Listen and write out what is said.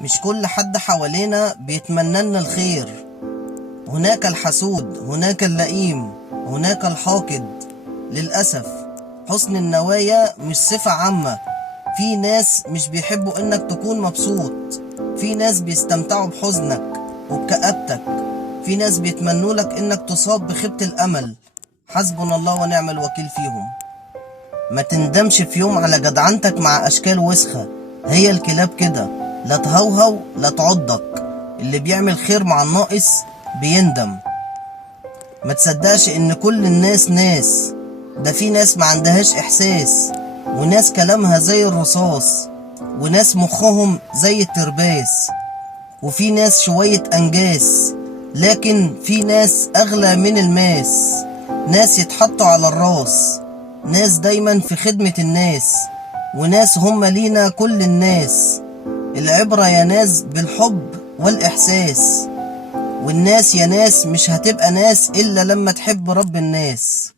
مش كل حد حوالينا بيتمنى لنا الخير. هناك الحسود، هناك اللئيم، هناك الحاقد. للأسف حسن النوايا مش صفة عامة. في ناس مش بيحبوا انك تكون مبسوط، في ناس بيستمتعوا بحزنك وبكآبتك، في ناس بيتمنوا لك انك تصاب بخيبة الامل. حسبنا الله ونعم الوكيل فيهم. ما تندمش في يوم على جدعنتك مع اشكال وسخة، هي الكلاب كده، لا تهوهو لا تعضك. اللي بيعمل خير مع الناقص بيندم. ما تصدقش ان كل الناس ناس، ده في ناس ما عندهاش احساس، وناس كلامها زي الرصاص، وناس مخهم زي الترباس، وفي ناس شوية انجاس، لكن في ناس اغلى من الماس. ناس يتحطوا على الراس، ناس دايما في خدمة الناس، وناس هم لينا كل الناس. العبرة يا ناس بالحب والاحساس، والناس يا ناس مش هتبقى ناس إلا لما تحب رب الناس.